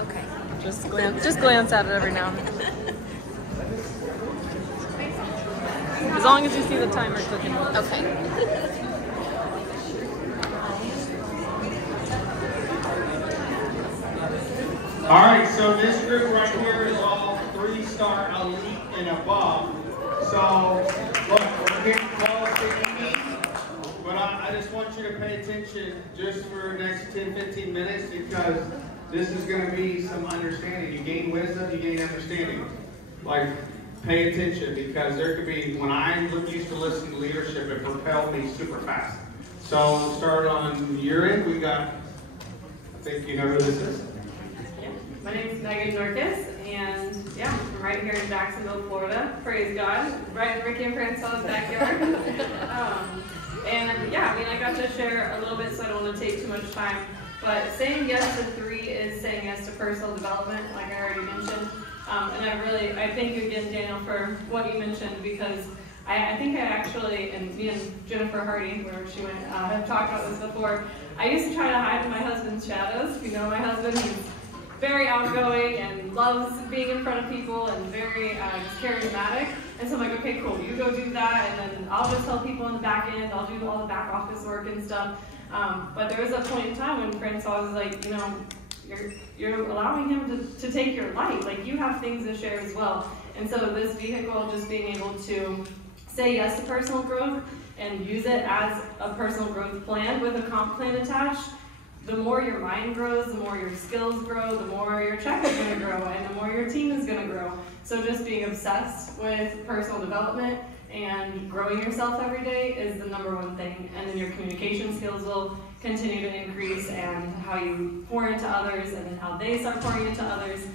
Okay. Just glance at it every now and then. As long as you see the timer clicking. Okay. All right, so this group right here is all 3-star elite and above. So, look, we're getting close to eating, but I just want you to pay attention just for the next 10-15 minutes because this is going to be some understanding. You gain wisdom, you gain understanding. Like, pay attention because there could be, when I used to listen to leadership, it propelled me super fast. So, we'll start on your end. We got, I think you know who this is. My name is Megan Dorcas, and yeah, I'm right here in Jacksonville, Florida. Praise God, right in Ricky and Francois's backyard. And yeah, I mean, I got to share a little bit, so I don't want to take too much time. But saying yes to 3 is saying yes to personal development, like I already mentioned. And I thank you again, Daniel, for what you mentioned because I think I actually, and me and Jennifer Hardy, where she went, have talked about this before. I used to try to hide in my husband's shadows. You know, my husband, he's very outgoing and loves being in front of people and very charismatic. And so I'm like, okay, cool, you go do that, and then I'll just tell people in the back end, I'll do all the back office work and stuff. But there was a point in time when Francois was like, you know, you're allowing him to take your light. Like, you have things to share as well. And so this vehicle, just being able to say yes to personal growth and use it as a personal growth plan with a comp plan attached, the more your mind grows, the more your skills grow, the more your check is going to grow, and the more your team is going to grow. So just being obsessed with personal development and growing yourself every day is the #1 thing. And then your communication skills will continue to increase, and how you pour into others and then how they start pouring into others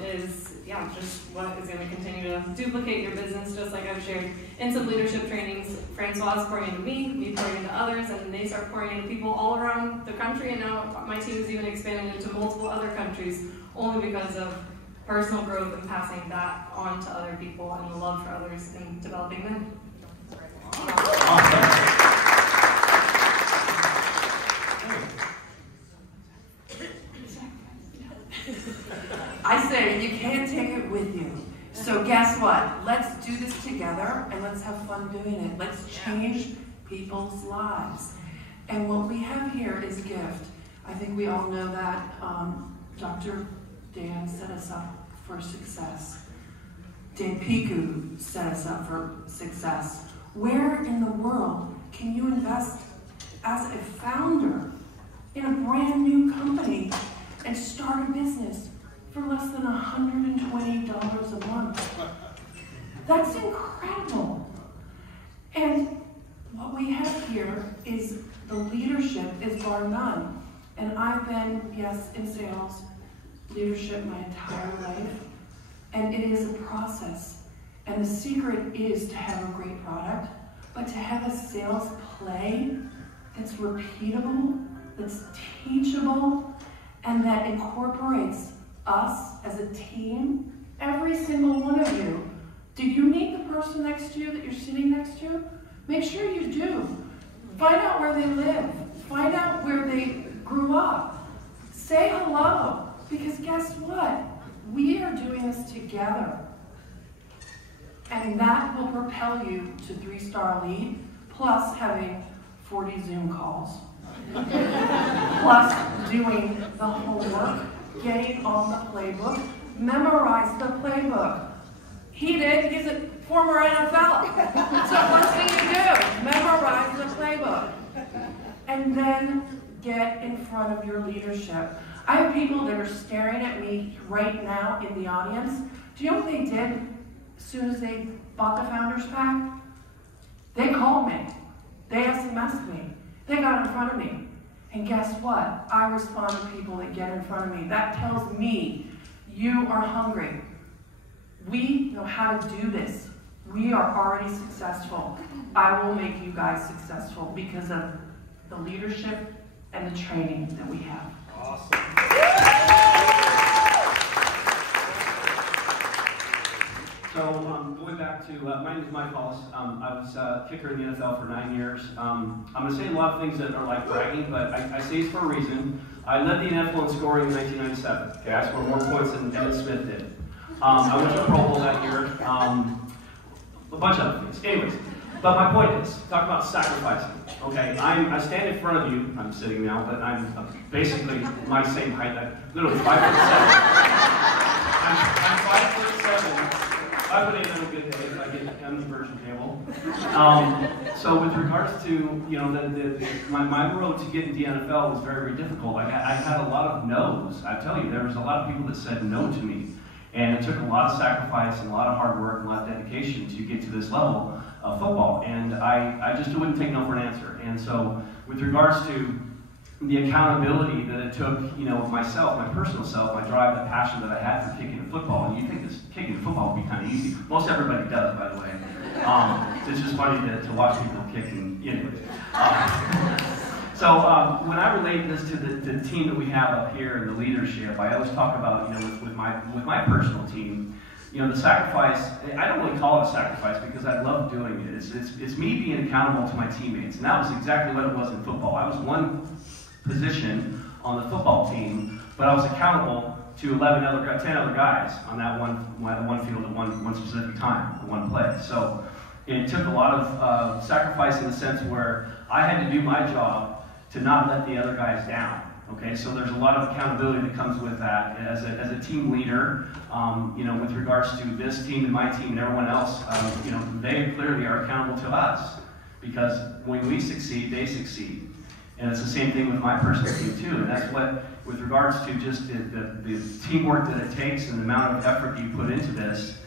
is just what is going to continue to duplicate your business, just like I've shared in some leadership trainings. Francois is pouring into me pouring into others, and they start pouring into people all around the country, and now my team is even expanding into multiple other countries only because of personal growth and passing that on to other people and the love for others and developing them. Awesome. I say you can't take it with you. So guess what? Let's do this together and let's have fun doing it. Let's change people's lives. And what we have here is a gift. I think we all know that Dr. Dan set us up for success. Dan Piku set us up for success. Where in the world can you invest as a founder in a brand new company and start a business for less than $120 a month? That's incredible. And what we have here is the leadership is bar none. And I've been, yes, in sales leadership my entire life. And it is a process. And the secret is to have a great product, but to have a sales play that's repeatable, that's teachable, and that incorporates us as a team, every single one of you. Did you meet the person next to you that you're sitting next to? Make sure you do. Find out where they live. Find out where they grew up. Say hello, because guess what? We are doing this together. And that will propel you to 3-star elite, plus having 40 Zoom calls, plus doing the homework, getting on the playbook, memorize the playbook. He did, he's a former NFL. So first thing you do, memorize the playbook. And then get in front of your leadership. I have people that are staring at me right now in the audience. Do you know what they did as soon as they bought the Founders Pack? They called me. They SMS'd me. They got in front of me. And guess what? I respond to people that get in front of me. That tells me you are hungry. We know how to do this. We are already successful. I will make you guys successful because of the leadership and the training that we have. Awesome. Going back to, my name is Mike Hollis. I was kicker in the NFL for 9 years. I'm going to say a lot of things that are like bragging, but I say it for a reason. I led the NFL in scoring in 1997. Okay, I scored more points than Emmett Smith did. I went to Pro Bowl that year. A bunch of other things. Anyways, but my point is, talk about sacrificing. Okay, I stand in front of you. I'm sitting now, but I'm basically my same height. I'm literally 5'7". I'm 5'7". I would have a good day if I get on the version table. So with regards to, you know, my road to getting to the NFL was very, very difficult. I had a lot of no's. I tell you, there was a lot of people that said no to me. And it took a lot of sacrifice and a lot of hard work and a lot of dedication to get to this level of football. And I just wouldn't take no for an answer. And so with regards to the accountability that it took, you know, of myself, my personal self, my drive, the passion that I had for kicking the football. And you think this kicking the football would be kind of easy. Most everybody does, by the way. It's just funny to watch people kicking. Anyways. So when I relate this to the team that we have up here and the leadership, I always talk about, you know, with my personal team, you know, the sacrifice. I don't really call it a sacrifice because I love doing it. It's me being accountable to my teammates, and that was exactly what it was in football. I was one position on the football team, but I was accountable to 10 other guys on that one field at one specific time, one play. So it took a lot of sacrifice in the sense where I had to do my job to not let the other guys down. Okay, so there's a lot of accountability that comes with that as a team leader. You know, with regards to this team and my team and everyone else, you know, they clearly are accountable to us because when we succeed, they succeed. And it's the same thing with my personal team too. And that's what, with regards to just the teamwork that it takes and the amount of effort you put into this,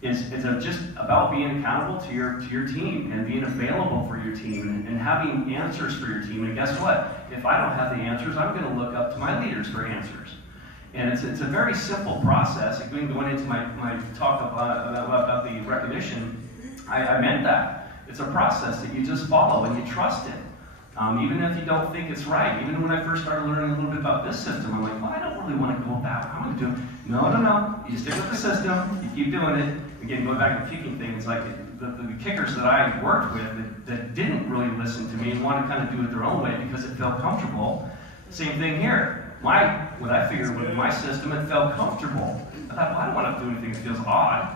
is just about being accountable to your team and being available for your team and having answers for your team. And guess what? If I don't have the answers, I'm going to look up to my leaders for answers. And it's a very simple process. Going into my talk about the recognition, I meant that. It's a process that you just follow and you trust it. Even if you don't think it's right. Even when I first started learning a little bit about this system, I'm like, well, I don't really want to go about it. I'm going to do it. No. You stick with the system. You keep doing it. Again, going back to the kicking thing, it's like the kickers that I worked with that didn't really listen to me and wanted to kind of do it their own way because it felt comfortable. Same thing here. What I figured with my system, it felt comfortable. I thought, well, I don't want to do anything that feels odd.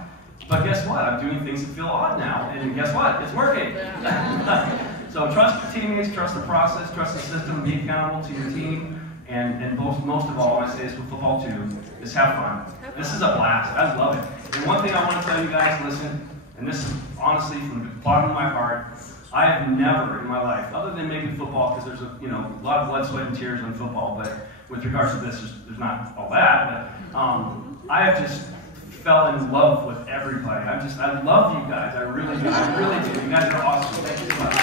But guess what? I'm doing things that feel odd now. And guess what? It's working. So trust your teammates, trust the process, trust the system, be accountable to your team, and most of all, I say this with football too, is have fun. This is a blast. I love it. And one thing I want to tell you guys, listen, and this is honestly from the bottom of my heart, I have never in my life, other than maybe football, because there's a lot of blood, sweat, and tears on football, but with regards to this, there's not all that, but I have just fell in love with everybody. I love you guys. I really do. I really do. You guys are awesome. Thank you so much.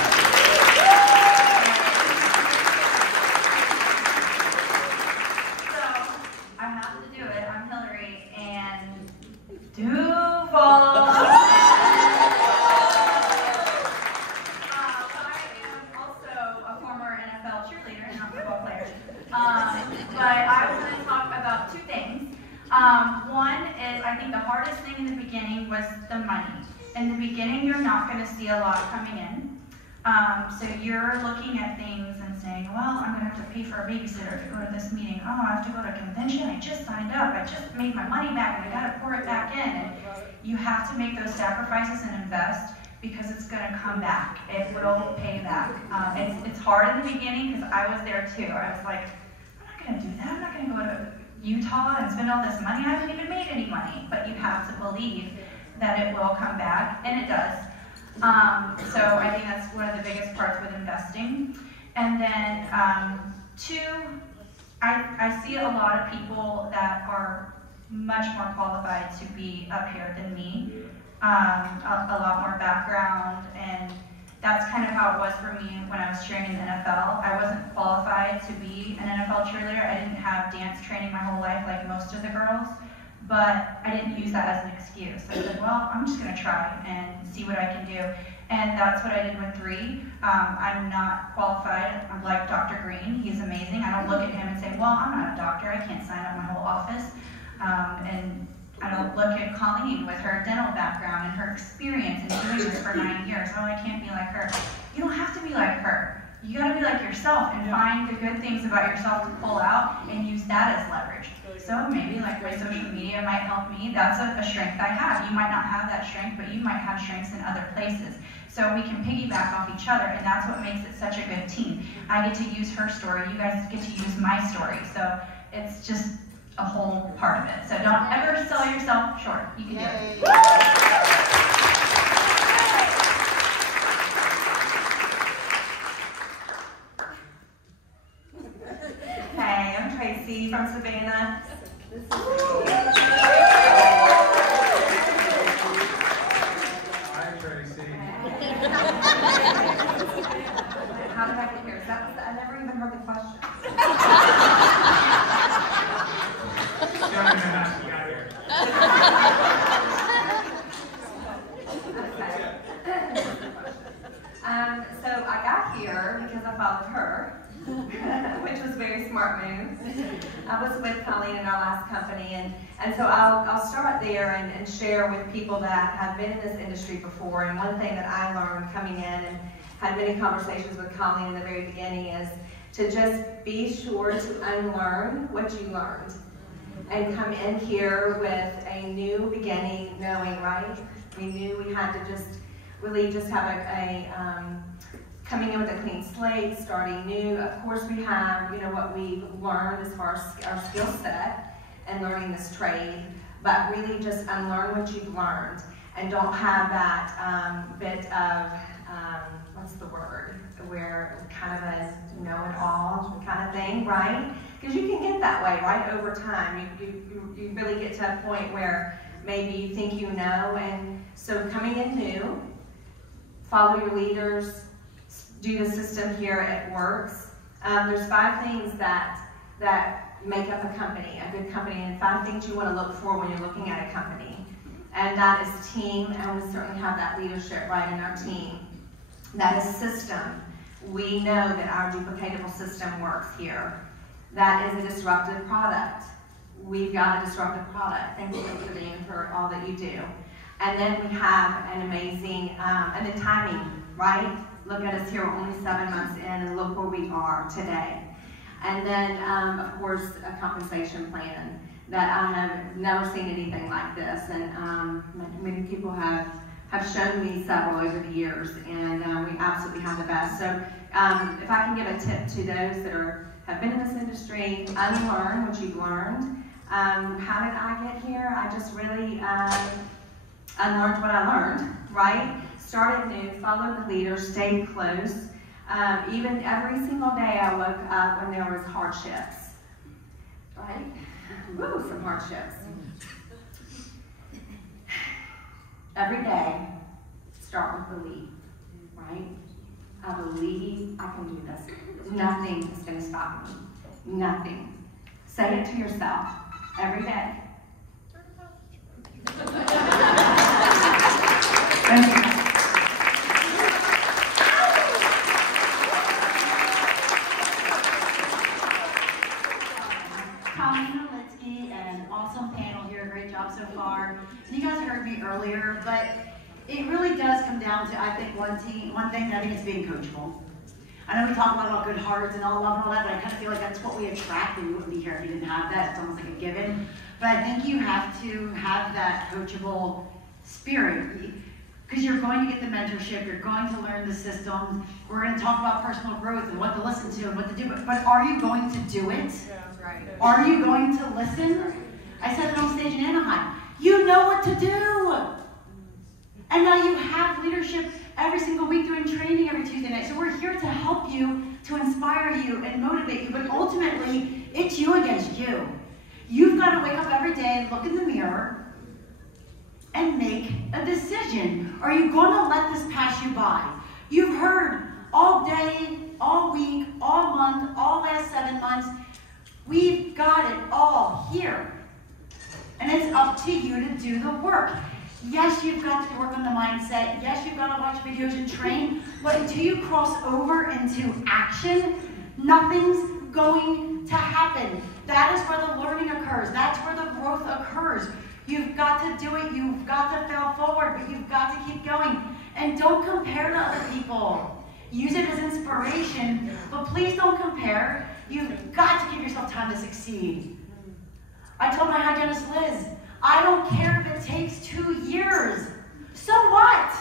But I was going to talk about two things. One is, I think the hardest thing in the beginning was the money. In the beginning, you're not going to see a lot coming in. So you're looking at things and saying, well, I'm going to have to pay for a babysitter to go to this meeting. Oh, I have to go to a convention. I just signed up. I just made my money back and I got to pour it back in. And you have to make those sacrifices and invest because it's going to come back. It will pay back. It's hard in the beginning because I was there too. I was like, I'm not going to do that. I'm not going to go to Utah and spend all this money. I haven't even made any money. But you have to believe that it will come back, and it does. So I think that's one of the biggest parts with investing. And then two, I see a lot of people that are much more qualified to be up here than me, a lot more background, and that's kind of how it was for me when I was cheering in the NFL. I wasn't qualified to be an NFL cheerleader. I didn't have dance training my whole life like most of the girls, but I didn't use that as an excuse. I said, well, I'm just going to try and see what I can do. And that's what I did with 3. I'm not qualified. I'm like Dr. Green. He's amazing. I don't look at him and say, well, I'm not a doctor. I can't sign up my whole office. And I don't look at Colleen with her dental background and her experience in doing this for 9 years. Oh, I can't be like her. You don't have to be like her. You gotta be like yourself and find the good things about yourself to pull out and use that as leverage. So maybe like my social media might help me. That's a strength I have. You might not have that strength, but you might have strengths in other places. So we can piggyback off each other, and that's what makes it such a good team. I get to use her story. You guys get to use my story. So it's just a whole part of it. So don't ever sell yourself short. You can do it. Hey, I'm Tracy from Savannah. Hi, Tracy. How did I get here? I never even heard the question. So I got here because I followed her, which was a very smart move. I was with Colleen in our last company, and so I'll start there and share with people that have been in this industry before. And one thing that I learned coming in and had many conversations with Colleen in the very beginning is to just be sure to unlearn what you learned and come in here with a new beginning, knowing, right? We knew we had to just really just have coming in with a clean slate, starting new. Of course, we have, what we learned as far as our skill set and learning this trade, but really just unlearn what you've learned and don't have that bit of, what's the word, where kind of a know-it-all kind of thing, right? Because you can get that way, right, over time. You really get to a point where maybe you think you know, and so coming in new, follow your leaders, do the system here, it works. There's 5 things that make up a company, a good company, and 5 things you want to look for when you're looking at a company. And that is team, and we certainly have that leadership right in our team. That is system. We know that our duplicatable system works here. That is a disruptive product. We've got a disruptive product. Thank you, Dean, for all that you do. And then we have an amazing, and the timing, right? Look at us here, we're only 7 months in, and look where we are today. And then, of course, a compensation plan that I have never seen anything like this. And many people have shown me several over the years, and we absolutely have the best. So if I can give a tip to those that have been in this industry, unlearn what you've learned. How did I get here? I just really unlearned what I learned, right? Started new, followed the leader, stayed close. Even every single day I woke up when there was hardships, right? Woo, some hardships. Every day, start with belief, right? I believe I can do this. Nothing is going to stop me. Nothing. Say it to yourself every day. So far, and you guys heard me earlier, but it really does come down to, I think, one thing, I think it's being coachable. I know we talk a lot about good hearts and all love and all that, but I kind of feel like that's what we attract, and we wouldn't be here if you didn't have that. It's almost like a given. But I think you have to have that coachable spirit, because you're going to get the mentorship, you're going to learn the systems, we're going to talk about personal growth and what to listen to and what to do, but are you going to do it? Yeah, right. Are you going to listen? I said it on stage in Anaheim. You know what to do. And now you have leadership every single week doing training every Tuesday night. So we're here to help you, to inspire you and motivate you. But ultimately, it's you against you. You've got to wake up every day, look in the mirror, and make a decision. Are you going to let this pass you by? You've heard all day, all week, all month, all last 7 months. We've got it all here. And it's up to you to do the work. Yes, you've got to work on the mindset. Yes, you've got to watch videos and train. But until you cross over into action, nothing's going to happen. That is where the learning occurs. That's where the growth occurs. You've got to do it. You've got to fail forward, but you've got to keep going. And don't compare to other people. Use it as inspiration, but please don't compare. You've got to give yourself time to succeed. I told my hygienist Liz, I don't care if it takes 2 years. So what?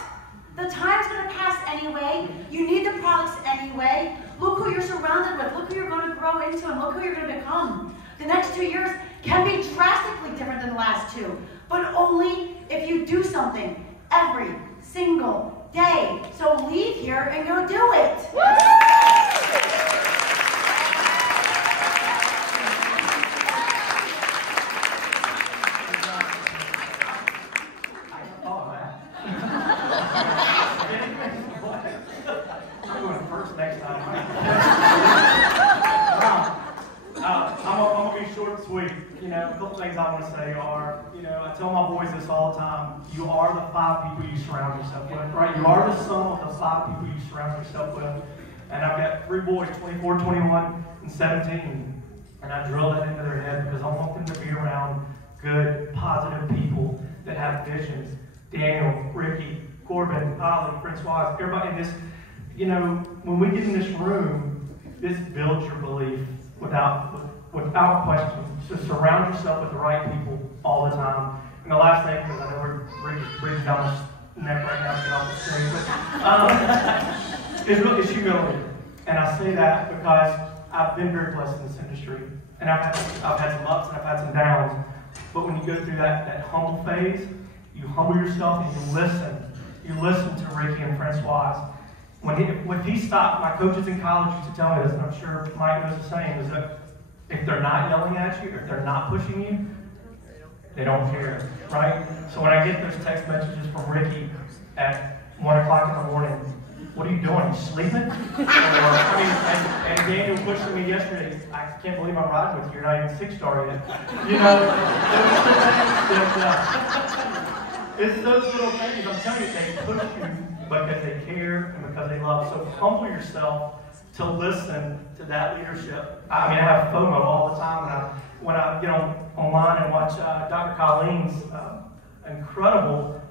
The time's going to pass anyway. You need the products anyway. Look who you're surrounded with. Look who you're going to grow into, and look who you're going to become. The next 2 years can be drastically different than the last 2, but only if you do something every single day. So leave here and go do it. I'm going first next time. I'm going to be short and sweet. You know, a couple things I want to say are, you know, I tell my boys this all the time. You are the 5 people you surround yourself with, right? You are the sum of the 5 people you surround yourself with. And I've got 3 boys, 24, 21, and 17. And I drill that into their head because I want them to be around good, positive people that have visions. Daniel, Ricky, Corbin, Ollie, Francois, everybody in this, you know, when we get in this room, this builds your belief without question. So surround yourself with the right people all the time. And the last thing, because I know Ricky's breathing down his neck right now to get off the stage, is humility. And I say that because I've been very blessed in this industry. And I've had some ups and I've had some downs. But when you go through that humble phase, you humble yourself and you listen. You listen to Ricky and Francois. When he stopped, my coaches in college used to tell me this, and I'm sure Mike knows the same, is that if they're not yelling at you, if they're not pushing you, they don't care, right? So when I get those text messages from Ricky at 1 o'clock in the morning, what are you doing? You sleeping? And Daniel pushed me yesterday. I can't believe I'm riding with you. You're not even 6-star yet. You know, it's those little things. I'm telling you, they push you because they care and because they love. So humble yourself to listen to that leadership. I mean, I have FOMO all the time when I get online and watch Dr. Colleen's incredible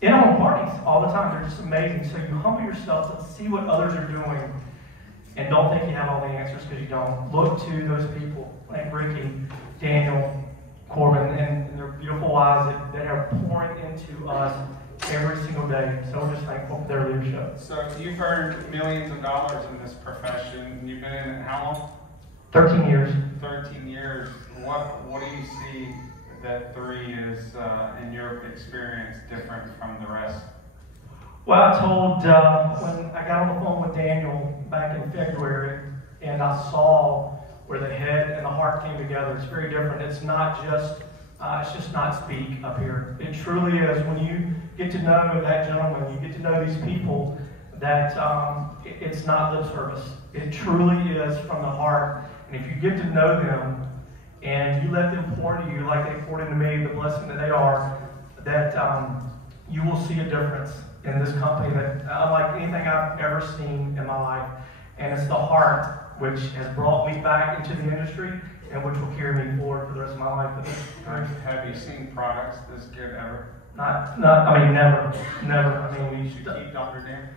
in-home parties all the time. They're just amazing. So you humble yourself to see what others are doing and don't think you have all the answers because you don't. Look to those people like Ricky, Daniel, Corbin, and their beautiful wives that are pouring into us every single day. So we're just thankful for their leadership. So you've earned millions of dollars in this profession. You've been in it how long? 13 years. 13 years. What do you see that 3 is, in your experience, different from the rest? Well, I told, when I got on the phone with Daniel back in February, and I saw where the head and the heart came together. It's very different. It's just not speak up here. It truly is. When you get to know that gentleman, you get to know these people, that it's not lip service. It truly is from the heart. And if you get to know them and you let them pour into you like they poured into me, the blessing that they are, that you will see a difference in this company that unlike anything I've ever seen in my life. And it's the heart which has brought me back into the industry and which will carry me forward for the rest of my life. Have you seen products this good ever? Never. I mean, You should keep Dr. Dan.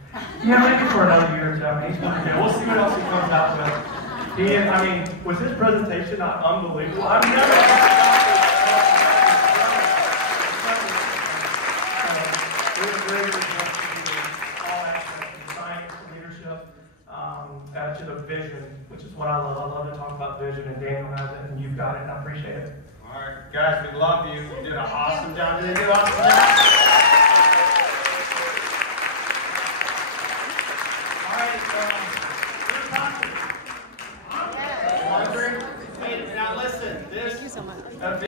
Yeah, maybe for another year or 2. I mean, he's pretty good. We'll see what else he comes out with. Was his presentation not unbelievable? I've never it was great all aspects of science, leadership, to the vision, which is what I love. I love to talk about vision, and Daniel has it, and you've got it, and I appreciate it. All right, guys, we love you. You did an awesome job. Did you do an awesome job? All right, now listen, this. Thank you so much.